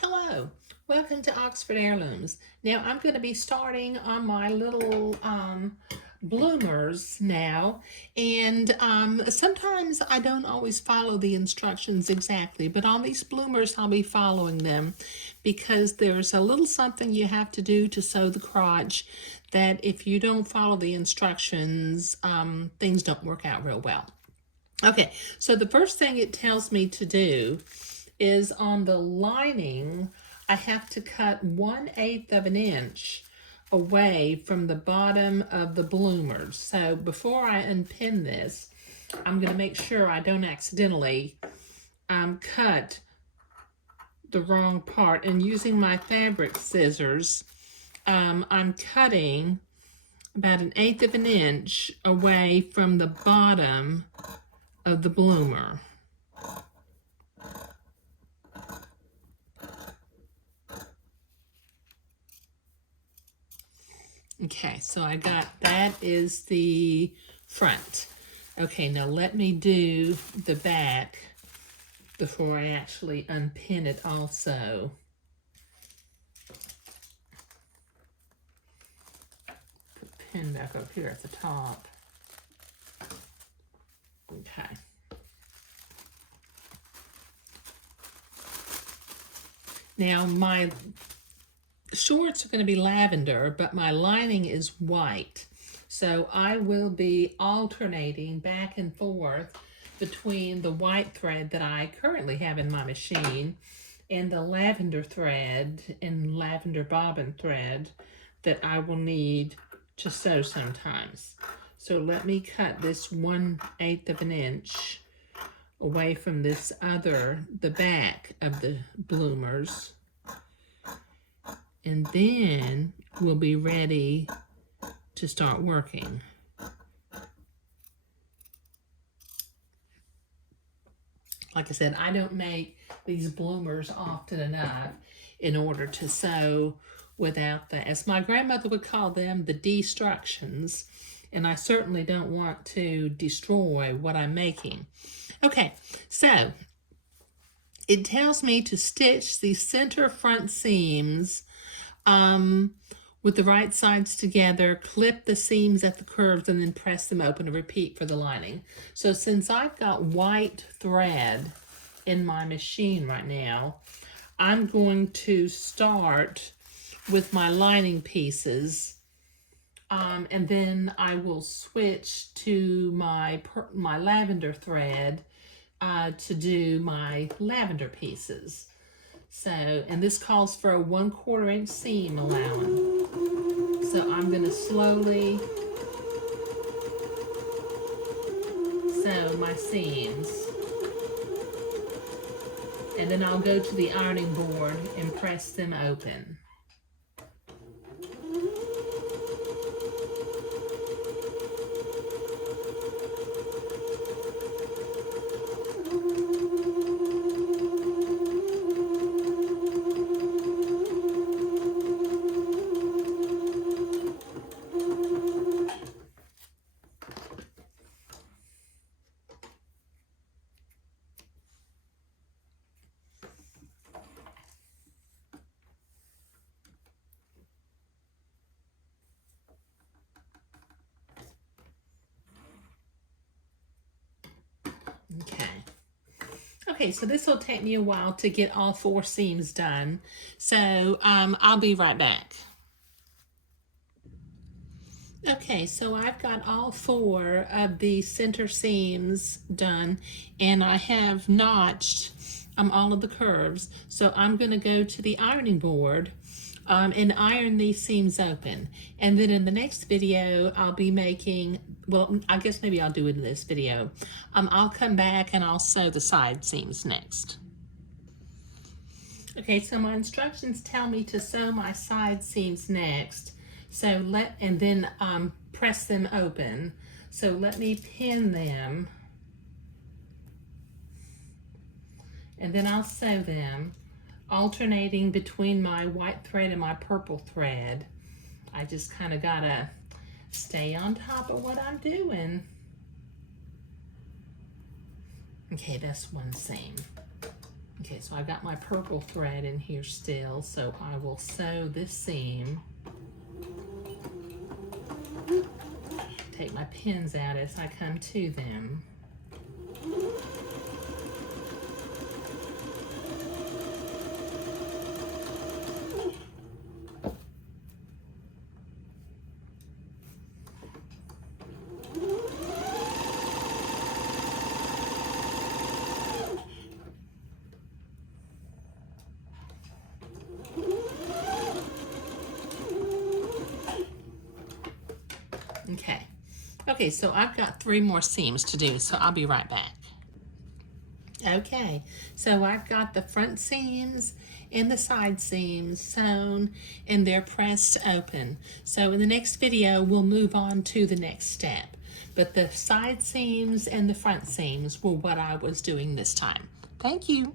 Hello, welcome to Oxford Heirlooms. Now I'm going to be starting on my little bloomers now, and sometimes I don't always follow the instructions exactly, but on these bloomers I'll be following them because there's a little something you have to do to sew the crotch that if you don't follow the instructions, things don't work out real well. Okay, so the first thing it tells me to do is on the lining, I have to cut 1/8 of an inch away from the bottom of the bloomers. So before I unpin this, I'm going to make sure I don't accidentally cut the wrong part. And using my fabric scissors, I'm cutting about 1/8 of an inch away from the bottom of the bloomer. Okay, so I got, that is the front. Okay, now let me do the back before I actually unpin it also. Put the pin back up here at the top. Okay. Now my shorts are going to be lavender, but my lining is white. So I will be alternating back and forth between the white thread that I currently have in my machine and the lavender thread and lavender bobbin thread that I will need to sew sometimes. So let me cut this 1/8 of an inch away from this other, the back of the bloomers. And then we'll be ready to start working. Like I said, I don't make these bloomers often enough in order to sew without the, as my grandmother would call them, the destructions. And I certainly don't want to destroy what I'm making. Okay, so it tells me to stitch the center front seams with the right sides together, clip the seams at the curves, and then press them open and repeat for the lining. So since I've got white thread in my machine right now, I'm going to start with my lining pieces, and then I will switch to my lavender thread to do my lavender pieces. So, and this calls for a 1/4 inch seam allowance. So I'm going to slowly sew my seams. And then I'll go to the ironing board and press them open. Okay, so this will take me a while to get all 4 seams done. So I'll be right back. Okay, so I've got all 4 of the center seams done, and I have notched all of the curves. So I'm going to go to the ironing board and iron these seams open. And then in the next video, I'll be making, well, I guess maybe I'll do it in this video. I'll come back and I'll sew the side seams next. Okay, so my instructions tell me to sew my side seams next. So and then press them open. So let me pin them. And then I'll sew them, alternating between my white thread and my purple thread. I just kind of gotta stay on top of what I'm doing. Okay, that's one seam. Okay, so I got my purple thread in here still, so I will sew this seam. Take my pins out as I come to them. Okay, so I've got 3 more seams to do, so I'll be right back. Okay, so I've got the front seams and the side seams sewn, and they're pressed open. So in the next video, we'll move on to the next step. But the side seams and the front seams were what I was doing this time. Thank you.